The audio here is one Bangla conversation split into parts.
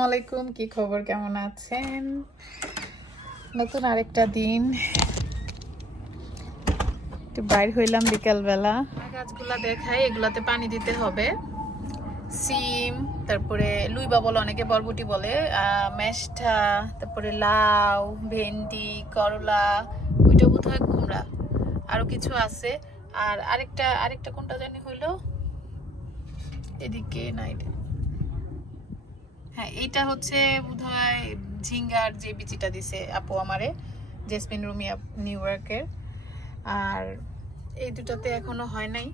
আসসালামু আলাইকুম, কি খবর, কেমন আছেন? নতুন আরেকটা দিন, একটু বাইর হইলাম বিকালবেলা। গাছগুলা দেখাই, এগুলাতে পানি দিতে হবে। সিম, তারপরে লুইবা বলে, অনেকে বরবটি বলে, মেষ্টা, তারপরে লাউ, ভেন্ডি, করলা, ওইটা বোধহয় কুমড়া, আরো কিছু আছে। আর আরেকটা আরেকটা কোনটা জানি হইলো, এদিকে নাই। হ্যাঁ, এইটা হচ্ছে বোধহয় ঝিঙ্গার যে বিচিটা দিছে আপু আমারে, জেসমিন রুমিয়া নিউ ইয়র্কের। আর এই দুটাতে এখনো হয় নাই,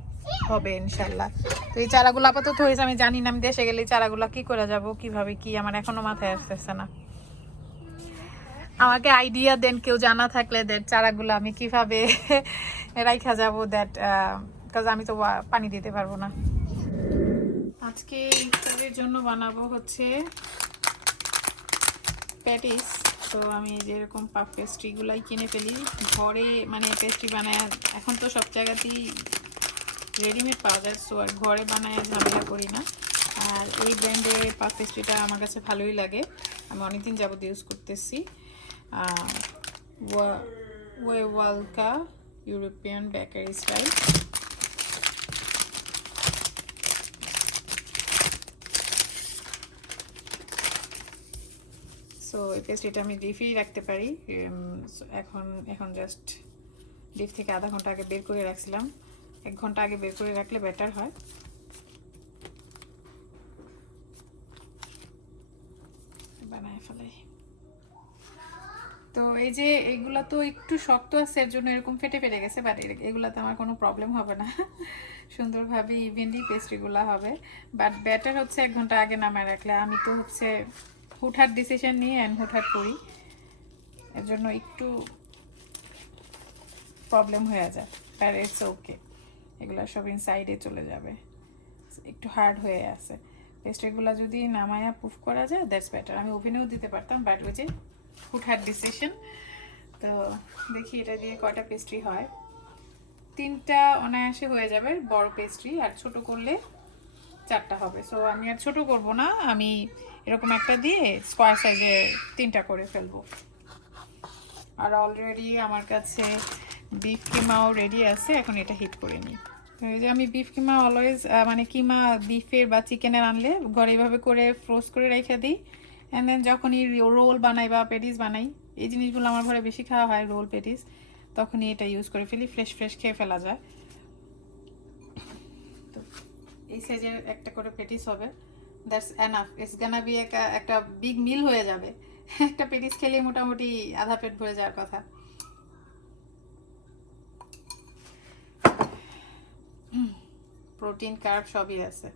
হবে ইনশাল্লাহ। তো এই চারাগুলো আপাতত হয়েছে, আমি জানি না আমি দেশে গেলে এই চারাগুলো কি করে যাব, কিভাবে কি, আমার এখনো মাথায় আসতেছে না। আমাকে আইডিয়া দেন কেউ জানা থাকলে, দ্যাট চারাগুলো আমি কিভাবে রাইখা যাবো, দ্যাট কাজ আমি তো পানি দিতে পারবো না। আজকে ইফতারের জন্য বানাবো হচ্ছে প্যাটিস। তো আমি যেরকম পাফ পেস্ট্রিগুলাই কিনে ফেলি ঘরে, মানে পেস্ট্রি বানায়, এখন তো সব জায়গাতেই রেডিমেড পাওয়া যায়, সো আর ঘরে বানায় ঝামেলা করি না। আর এই ব্র্যান্ডের পাফ পেস্ট্রিটা আমার কাছে ভালোই লাগে, আমি অনেকদিন যাবত ইউজ করতেছি। ওয়ালকা ইউরোপিয়ান বেকারি স্টাইল। সো এই পেস্ট্রিটা আমি ডিপেই রাখতে পারি। এখন জাস্ট ডিপ থেকে আধা ঘন্টা আগে বের করে রাখছিলাম, 1 ঘন্টা আগে বের করে রাখলে বেটার হয়। বানায় ফেলাই। তো এই যে এগুলা তো একটু শক্ত আছে, এর জন্য এরকম ফেটে ফেটে গেছে, বাট এগুলাতে আমার কোনো প্রবলেম হবে না, সুন্দরভাবে ইভেনলি পেস্ট্রিগুলা হবে। বাট ব্যাটার হচ্ছে 1 ঘন্টা আগে নামায় রাখলে, আমি তো হচ্ছে হুটহাট ডিসিশন নিয়ে হুটহাট করি, এর জন্য একটু প্রবলেম হয়ে যায়। আর ইটস ওকে, এগুলো সব ইনসাইডে চলে যাবে, একটু হার্ড হয়ে আছে। পেস্ট্রিগুলো যদি নামায়া পুফ করা যায় দ্যাটস বেটার। আমি ওভেনেও দিতে পারতাম, বাট ওই যে হুটহাট ডিসিশন। তো দেখি এটা দিয়ে কয়টা পেস্ট্রি হয়। 3টা অনায়াসে হয়ে যাবে বড় পেস্ট্রি, আর ছোট করলে 4টা হবে। সো আমি আর ছোট করব না, আমি এরকম একটা দিয়ে স্কোয়ার সাইজে 3টা করে ফেলবো। আর অলরেডি আমার কাছে বিফ কিমাও রেডি আছে, এখন এটা হিট করে নিই। এই যে আমি বিফ কিমা অলওয়েজ, মানে কিমা বিফের বা চিকেনের আনলে ঘরে এইভাবে করে ফ্রোজ করে রেখে দিই। অ্যান্ড দেন যখনই রোল বানাই বা পেটিস বানাই, এই জিনিসগুলো আমার ঘরে বেশি খাওয়া হয়, রোল পেটিস, তখনই এটা ইউজ করে ফেলি, ফ্রেশ ফ্রেশ খেয়ে ফেলা যায়। তো এই সাইজের একটা করে পেটিস হবে, that's enough. It's Gaana B একটা বিগ মিল হয়ে যাবে। একটা পেটিস খেলে মোটামুটি আধা পেট ভরে যাওয়ার কথা। প্রোটিন কার্ব সবই আছে।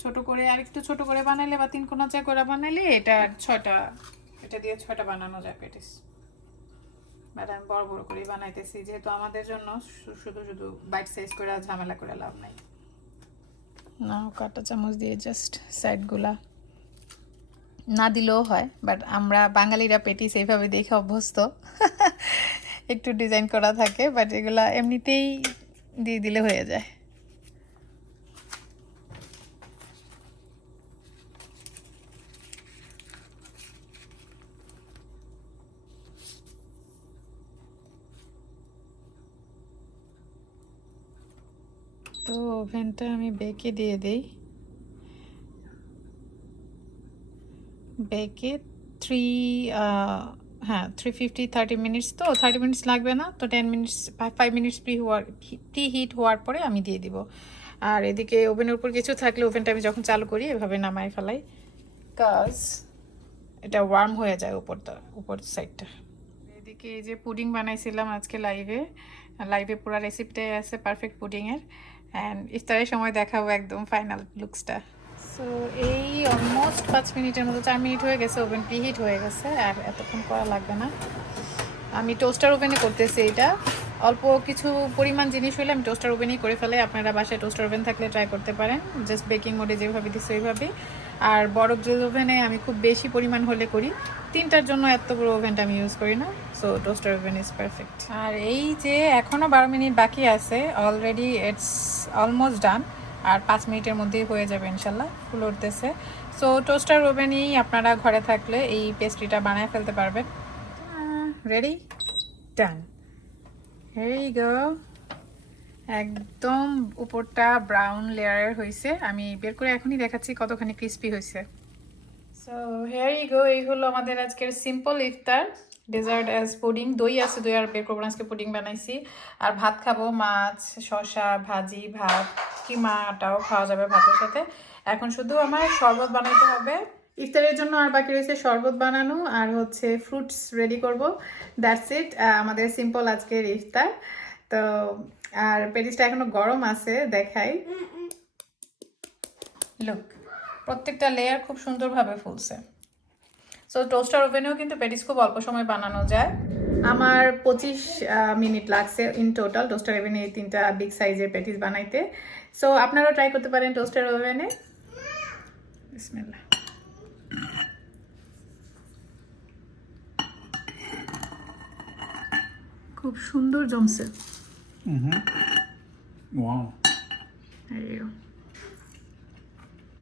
ছোট করে আরেকটু ছোট করে বানাইলে বা 3 কোনা চা করে বানাইলে এটা 6টা, এটা দিয়ে 6টা বানানো যায় পেটিস। বাট আমি বড় বড় করে বানাইতেছি, যেহেতু আমাদের জন্য শুধু শুধু বাইট সাইজ করে ঝামেলা করে লাভ নাই। না, কাঁটা চামচ দিয়ে জাস্ট সাইডগুলা না দিলেও হয়, বাট আমরা বাঙালিরা পেটিস এইভাবে দেখে অভ্যস্ত, একটু ডিজাইন করা থাকে, বাট এগুলা এমনিতেই দিয়ে দিলে হয়ে যায়। তো ওভেনটা আমি বেকে দিয়ে দিই, বেকে 350 মিনিটস। তো 30 মিনিটস লাগবে না, তো 10 মিনিটস 5 মিনিটস প্রি হিট হওয়ার পরে আমি দিয়ে দিব। আর এদিকে ওভেনের উপর কিছু থাকলে ওভেনটা আমি যখন চালু করি এভাবে নামাই ফেলাই, কাজ এটা ওয়ার্ম হয়ে যায় উপর সাইডটা। এদিকে এই যে পুডিং বানাইছিলাম আজকে লাইভে পুরো রেসিপিটাই আছে পারফেক্ট পুডিংয়ের, অ্যান্ড ইফতারের সময় দেখাবো একদম ফাইনাল লুকসটা। সো এই অলমোস্ট 5 মিনিটের মতো, 4 মিনিট হয়ে গেছে, ওভেন প্রিহিট হয়ে গেছে, আর এতক্ষণ করা লাগবে না। আমি টোস্টার ওভেনে করতেছি এটা, অল্প কিছু পরিমাণ জিনিস হলে আমি টোস্টার ওভেনেই করে ফেলে। আপনারা বাসায় টোস্টার ওভেন থাকলে ট্রাই করতে পারেন, জাস্ট বেকিং মোডে যেভাবে দিচ্ছে ওইভাবেই। আর বড় গ্রিল ওভেনে আমি খুব বেশি পরিমাণ হলে করি, 3টার জন্য এত বড় ওভেনটা আমি ইউজ করি না। So toaster oven is perfect. আর এই যে এখনও 12 মিনিট বাকি আছে, অলরেডি ইটস অলমোস্ট ডান। আর 5 মিনিটের মধ্যেই হয়ে যাবে ইনশাল্লাহ, ফুল উঠতেছে। সো টোস্টার ওভেনেই আপনারা ঘরে থাকলে এই পেস্ট্রিটা বানায় ফেলতে পারবেন। Ready, done, here you go. একদম উপরটা ব্রাউন লেয়ারের হয়েছে, আমি বের করে এখনই দেখাচ্ছি কতখানি ক্রিস্পি হয়েছে। সো হেয়ার ইউ গো, এই হলো আমাদের আজকের সিম্পল ইফতার। ডেজার্ট অ্যাজ পুডিং, দই আছে, দই আর বের করবো না, আজকে পুডিং বানাইছি। আর ভাত খাবো, মাছ, শসা, ভাজি, ভাত, কিমাটাও খাওয়া যাবে ভাতের সাথে। এখন শুধু আমার শরবত বানাইতে হবে ইফতারের জন্য, আর বাকি রয়েছে শরবত বানানো আর হচ্ছে ফ্রুটস রেডি করব। দ্যাটস ইট, আমাদের সিম্পল আজকের ইফতার। তো আর পেটিসটা এখনো গরম আছে, দেখাই। লুক, প্রত্যেকটা লেয়ার খুব সুন্দরভাবে ফুলছে। সো টোস্টার ওভেনেও কিন্তু পেটিস খুব অল্প সময় বানানো যায়। আমার 25 মিনিট লাগছে ইন টোটাল টোস্টার ওভেনে এই 3টা বিগ সাইজের পেটিস বানাইতে। সো আপনারাও ট্রাই করতে পারেন টোস্টার ওভেনে। বিসমিল্লাহ। খুব সুন্দর জমছে। Wow. There you go.